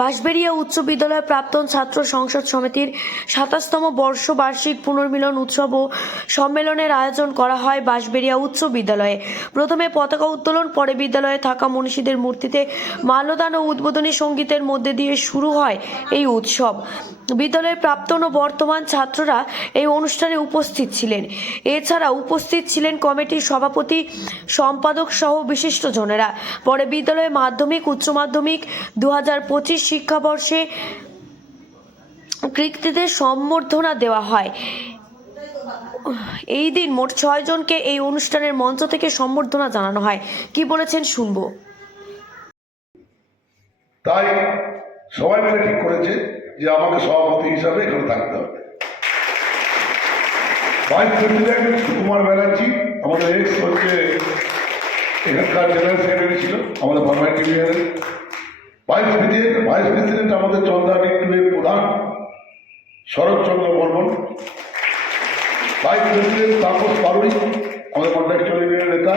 বাঁশবেড়িয়া উচ্চ বিদ্যালয়ের প্রাক্তন ছাত্র সংসদ সমিতির সাতাশতম বর্ষবার্ষিক পুনর্মিলন উৎসব ও সম্মেলনের আয়োজন করা হয় বাঁশবেড়িয়া উচ্চ বিদ্যালয়ে। প্রথমে পতাকা উত্তোলন, পরে বিদ্যালয়ে থাকা মনীষীদের মূর্তিতে মাল্যদান ও উদ্বোধনী সঙ্গীতের মধ্যে দিয়ে শুরু হয় এই উৎসব। বিদ্যালয়ের প্রাক্তন ও বর্তমান ছাত্ররা এই অনুষ্ঠানে উপস্থিত ছিলেন। এছাড়া উপস্থিত ছিলেন কমিটির সভাপতি, সম্পাদক সহ বিশিষ্টজনেরা। পরে বিদ্যালয়ে মাধ্যমিক, উচ্চ মাধ্যমিক দু হাজার পঁচিশ শিক্ষাবর্ষে কৃতিদের সম্বর্ধনা দেওয়া হয়। এই দিন মোট ছয় জনকে এই অনুষ্ঠানের মঞ্চ থেকে সম্বর্ধনা জানানো হয়। কি বলেছেন শুনব। তাই সবাই মিলে ঠিক করেছে যে আমাকে সভাপতি হিসাবে এখানে থাকতে হবে। ভাইস প্রেসিডেন্ট সুকুমার ব্যানার্জি, আমাদের এক্স হচ্ছে এখানকার জেনারেল সেক্রেটারি ছিল, আমাদের পার্লামেন্ট ইউনিয়নের ভাইস প্রেসিডেন্ট ভাইস প্রেসিডেন্ট আমাদের চন্দ্রানী টুয়ের প্রধান। শরৎচন্দ্র বর্মন। ভাইস প্রেসিডেন্ট তাপস পারুই, আমাদের কন্ট্রাকচুয়াল ইউনিয়নের নেতা।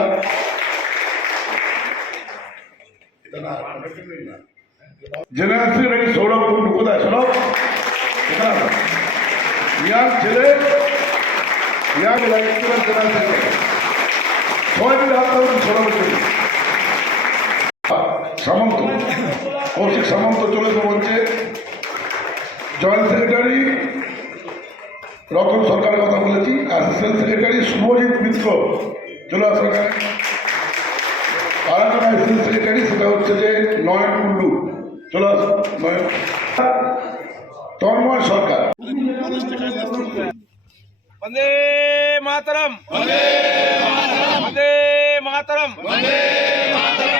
জেনারেল সৌরভ কুন্ডু কোথায়? সৌরভ। ইয়ার ছেলে। ইয়ার লাইফস্টাইল জেনারেল সবাই মিলে হাত সৌরভের সামন্ত। কৌশিক সামন্ত চলে তো বলছে জয়েন্ট সেক্রেটারি রতন সরকারের কথা বলেছি। অ্যাসিস্ট্যান্ট সেক্রেটারি শুভজিৎ মিত্র চলে আসবে আর একটা অ্যাসিস্ট্যান্ট সেক্রেটারি সেটা হচ্ছে যে নয়ন উল্লু চলে আসবে তন্ময় সরকার। বন্দে মাতরম। বন্দে মাতরম। বন্দে মাতরম। বন্দে মাতরম।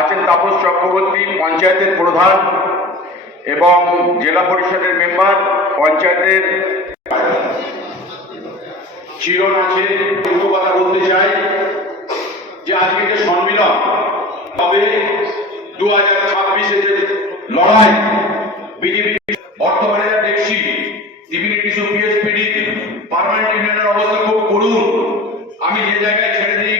আছেন তাপস চক্রবর্তী পঞ্চায়েতের প্রধান এবং জেলা পরিষদের মেম্বার পঞ্চায়েতের শিরণ আছে। দুটো কথা বলতে চাই, যে আজকে যে সম্মিলন, তবে দু হাজার ছাব্বিশে যে লড়াই, বিজেপি বর্তমানে যা দেখছি ডিবিলিটি পিএসপিডি, পারমানেন্ট ইউনিয়নের অবস্থা খুব করুন আমি যে জায়গায় ছেড়ে দিই